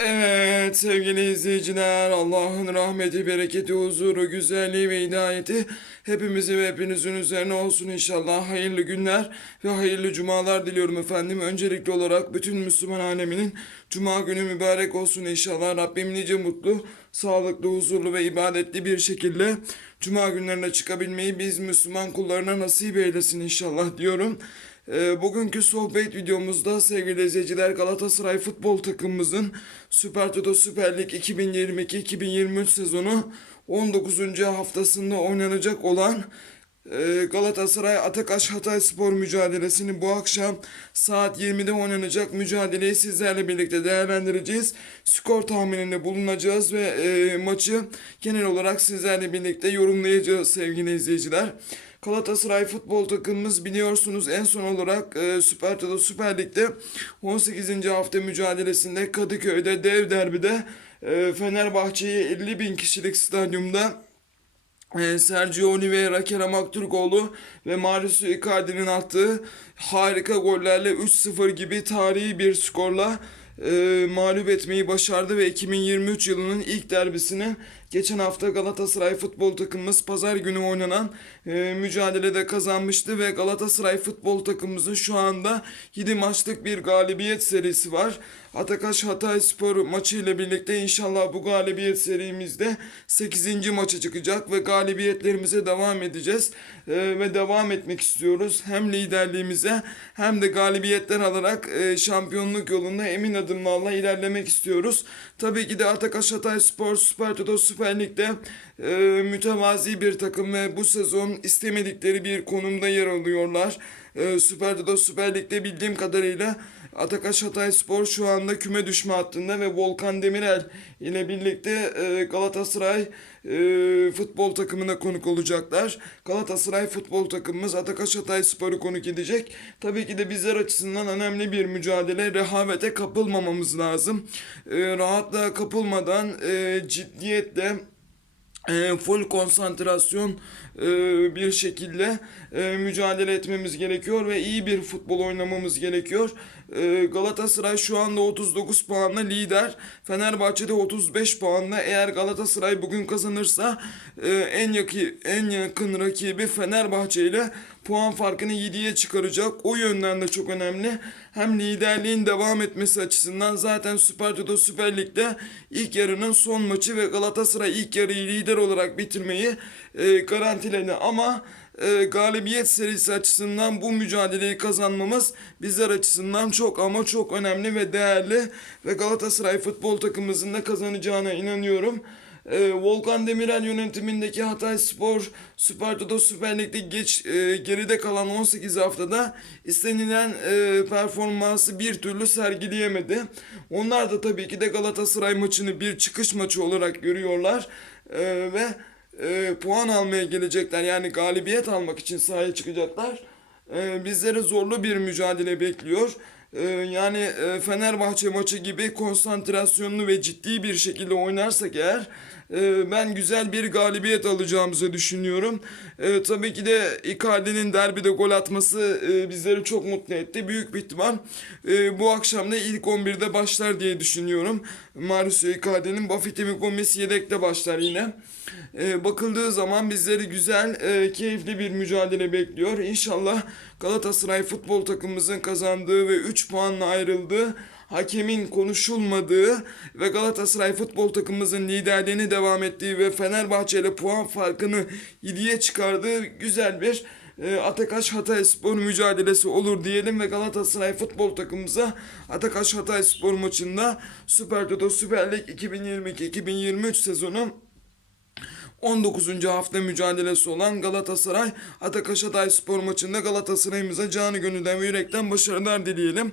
Evet sevgili izleyiciler Allah'ın rahmeti, bereketi, huzuru, güzelliği ve hidayeti hepimizin ve hepinizin üzerine olsun inşallah. Hayırlı günler ve hayırlı cumalar diliyorum efendim. Öncelikli olarak bütün Müslüman aleminin cuma günü mübarek olsun inşallah. Rabbim nice mutlu, sağlıklı, huzurlu ve ibadetli bir şekilde cuma günlerine çıkabilmeyi biz Müslüman kullarına nasip eylesin inşallah diyorum. Ee, bugünkü sohbet videomuzda sevgili izleyiciler Galatasaray futbol takımımızın Süper Toto Süper Lig 2022-2023 sezonu 19. haftasında oynanacak olan e, Galatasaray Atakaş Hatay Spor mücadelesini bu akşam saat 20'de oynanacak mücadeleyi sizlerle birlikte değerlendireceğiz. Skor tahmininde bulunacağız ve e, maçı genel olarak sizlerle birlikte yorumlayacağız sevgili izleyiciler. Galatasaray futbol takımımız biliyorsunuz en son olarak e, Süper Toto Süper Lig'de 18. hafta mücadelesinde Kadıköy'de dev derbide e, Fenerbahçe'yi 50 bin kişilik stadyumda e, Sergio Oliveira, Kerem Aktürkoğlu ve Mauricio Icardi'nin attığı harika gollerle 3-0 gibi tarihi bir skorla e, mağlup etmeyi başardı ve 2023 yılının ilk derbisini geçen hafta Galatasaray futbol takımımız pazar günü oynanan e, mücadelede kazanmıştı ve Galatasaray futbol takımımızın şu anda 7 maçlık bir galibiyet serisi var. Atakaş Hatay Spor maçı ile birlikte inşallah bu galibiyet serimizde 8. maça çıkacak ve galibiyetlerimize devam edeceğiz E, ve devam etmek istiyoruz. Hem liderliğimize hem de galibiyetler alarak e, şampiyonluk yolunda emin adımlarla ilerlemek istiyoruz. Tabii ki de Atakaş Hatay Spor Süper Toto Süper Lig'de e, mütevazi bir takım ve bu sezon istemedikleri bir konumda yer alıyorlar. E, Süper Toto Süper Lig'de bildiğim kadarıyla Atakaş Hatay Spor şu anda küme düşme hattında ve Volkan Demirel ile birlikte e, Galatasaray e, futbol takımına konuk olacaklar. Galatasaray futbol takımımız Atakaş Hatay Spor'u konuk edecek. Tabii ki de bizler açısından önemli bir mücadele. Rehavete kapılmamamız lazım. E, rahatlığa kapılmadan ciddiyetle full konsantrasyon bir şekilde mücadele etmemiz gerekiyor ve iyi bir futbol oynamamız gerekiyor. E, Galatasaray şu anda 39 puanla lider. Fenerbahçe'de 35 puanla. Eğer Galatasaray bugün kazanırsa e, en yakın en yakın rakibi Fenerbahçe ile puan farkını 7'ye çıkaracak. O yönden de çok önemli. Hem liderliğin devam etmesi açısından zaten Süper Toto Süper Lig'de ilk yarının son maçı ve Galatasaray ilk yarıyı lider olarak bitirmeyi e, garantiledi ama e, galibiyet serisi açısından bu mücadeleyi kazanmamız bizler açısından çok ama çok önemli ve değerli ve Galatasaray futbol takımımızın da kazanacağına inanıyorum. E, Volkan Demirel yönetimindeki Hatay Spor Süper Toto Süper Lig'de geç e, geride kalan 18 haftada istenilen e, performansı bir türlü sergileyemedi. Onlar da tabii ki de Galatasaray maçını bir çıkış maçı olarak görüyorlar E, ve e, puan almaya gelecekler. Yani galibiyet almak için sahaya çıkacaklar. E, bizlere zorlu bir mücadele bekliyor. E, yani e, Fenerbahçe maçı gibi konsantrasyonlu ve ciddi bir şekilde oynarsak eğer e, ben güzel bir galibiyet alacağımızı düşünüyorum. E, tabii ki de Icardi'nin derbide gol atması e, bizleri çok mutlu etti. Büyük bir ihtimal e, bu akşam da ilk 11'de başlar diye düşünüyorum. Mauricio Icardi'nin Buffett'imi Gomez yedekte başlar yine. E, bakıldığı zaman bizleri güzel, e, keyifli bir mücadele bekliyor. İnşallah Galatasaray futbol takımımızın kazandığı ve 3 puanla ayrıldığı hakemin konuşulmadığı ve Galatasaray futbol takımımızın liderliğini devam ettiği ve Fenerbahçe ile puan farkını 7'ye çıkardığı güzel bir e, Atakaş Hatay Spor mücadelesi olur diyelim ve Galatasaray futbol takımımıza Atakaş Hatay Spor maçında Süper Toto Süper Lig 2022-2023 sezonu 19. hafta mücadelesi olan Galatasaray Atakaş Hatay spor maçında Galatasaray'ımıza canı gönülden ve yürekten başarılar dileyelim.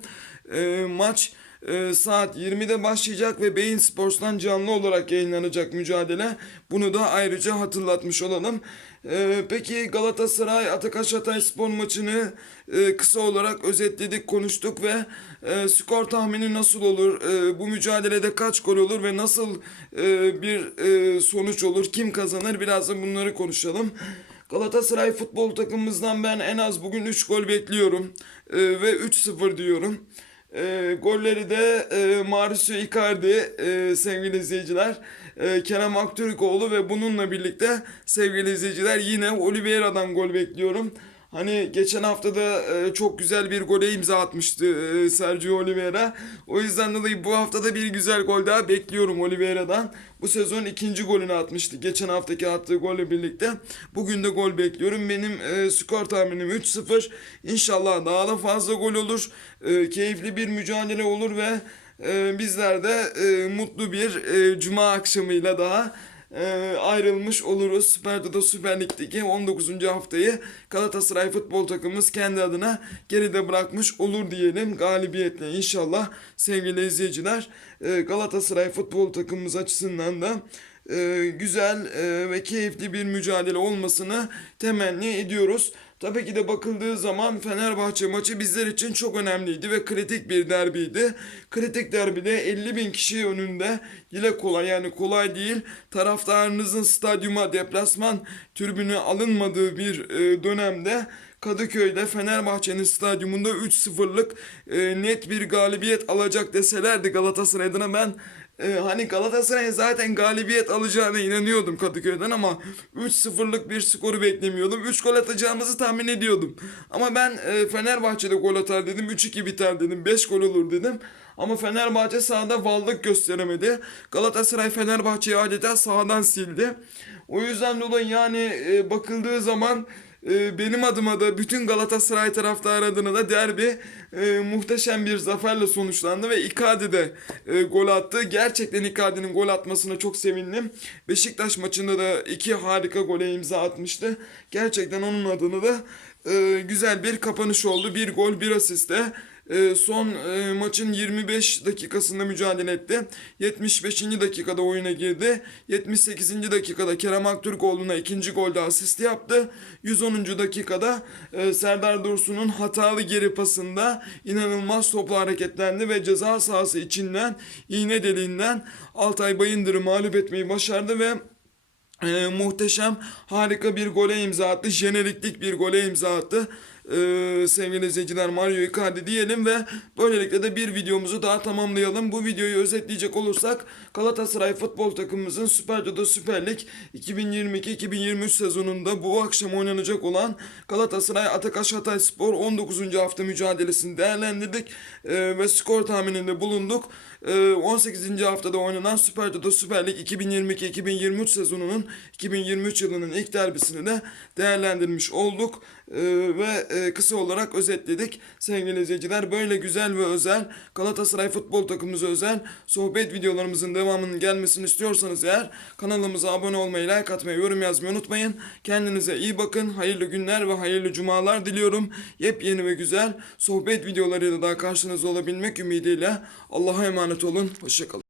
Ee, maç e, saat 20'de başlayacak ve Beyin Sports'tan canlı olarak yayınlanacak mücadele. Bunu da ayrıca hatırlatmış olalım. Ee, peki Galatasaray Atakaş Hatay spor maçını e, kısa olarak özetledik, konuştuk ve e, skor tahmini nasıl olur? E, bu mücadelede kaç gol olur ve nasıl e, bir e, sonuç olur? Kim kazanır? Biraz da bunları konuşalım. Galatasaray futbol takımımızdan ben en az bugün 3 gol bekliyorum. E, ve 3-0 diyorum. E, golleri de e, Mauricio Icardi e, sevgili izleyiciler. E, Kerem Aktürkoğlu ve bununla birlikte sevgili izleyiciler yine Oliveira'dan gol bekliyorum. Hani geçen hafta da e, çok güzel bir gole imza atmıştı e, Sergio Oliveira. O yüzden dolayı bu haftada bir güzel gol daha bekliyorum Oliveira'dan. Bu sezon ikinci golünü atmıştı. Geçen haftaki attığı golle birlikte. Bugün de gol bekliyorum. Benim e, skor tahminim 3-0. İnşallah daha da fazla gol olur. E, keyifli bir mücadele olur ve e, bizler de e, mutlu bir e, cuma akşamıyla daha e, ayrılmış oluruz. Süper Toto Süper Lig'deki 19. haftayı Galatasaray futbol takımımız kendi adına geride bırakmış olur diyelim galibiyetle inşallah sevgili izleyiciler. E, Galatasaray futbol takımımız açısından da e, güzel e, ve keyifli bir mücadele olmasını temenni ediyoruz. Tabii ki de bakıldığı zaman Fenerbahçe maçı bizler için çok önemliydi ve kritik bir derbiydi. Kritik derbide 50 bin kişi önünde dile kolay yani kolay değil taraftarınızın stadyuma deplasman tribünü alınmadığı bir e, dönemde Kadıköy'de Fenerbahçe'nin stadyumunda 3-0'lık e, net bir galibiyet alacak deselerdi Galatasaray adına ben e, hani Galatasaray'ın zaten galibiyet alacağına inanıyordum Kadıköy'den ama 3-0'lık bir skoru beklemiyordum. 3 gol atacağımızı tahmin ediyordum. Ama ben e, Fenerbahçe'de gol atar dedim. 3-2 biter dedim. 5 gol olur dedim. Ama Fenerbahçe sahada varlık gösteremedi. Galatasaray Fenerbahçe'yi adeta sahadan sildi. O yüzden dolayı yani e, bakıldığı zaman e, benim adıma da bütün Galatasaray taraftarı adına da derbi e, muhteşem bir zaferle sonuçlandı ve Icardi de e, gol attı. Gerçekten Icardi'nin gol atmasına çok sevindim. Beşiktaş maçında da iki harika gole imza atmıştı. Gerçekten onun adına da e, güzel bir kapanış oldu. Bir gol bir asiste. E, son e, maçın 25 dakikasında mücadele etti. 75. dakikada oyuna girdi. 78. dakikada Kerem Aktürkoğlu'na ikinci golde asist yaptı. 110. dakikada e, Serdar Dursun'un hatalı geri pasında inanılmaz topla hareketlendi ve ceza sahası içinden iğne deliğinden Altay Bayındır'ı mağlup etmeyi başardı ve e, muhteşem harika bir gole imza attı. Jeneriklik bir gole imza attı. Ee, sevgili izleyiciler Mario Icardi diyelim ve böylelikle de bir videomuzu daha tamamlayalım. Bu videoyu özetleyecek olursak Galatasaray futbol takımımızın Süper Dodo Süper Lig 2022-2023 sezonunda bu akşam oynanacak olan Galatasaray Atakaş Hatay Spor 19. hafta mücadelesini değerlendirdik ee, ve skor tahmininde bulunduk. Ee, 18. haftada oynanan Süper Dodo Süper Lig 2022-2023 sezonunun 2023 yılının ilk derbisini de değerlendirmiş olduk. Ee, ve e, kısa olarak özetledik. Sevgili izleyiciler böyle güzel ve özel Galatasaray futbol takımımıza özel sohbet videolarımızın devamının gelmesini istiyorsanız eğer kanalımıza abone olmayı, like atmayı, yorum yazmayı unutmayın. Kendinize iyi bakın. Hayırlı günler ve hayırlı cumalar diliyorum. Yepyeni ve güzel sohbet videolarıyla daha karşınızda olabilmek ümidiyle Allah'a emanet olun. Hoşçakalın.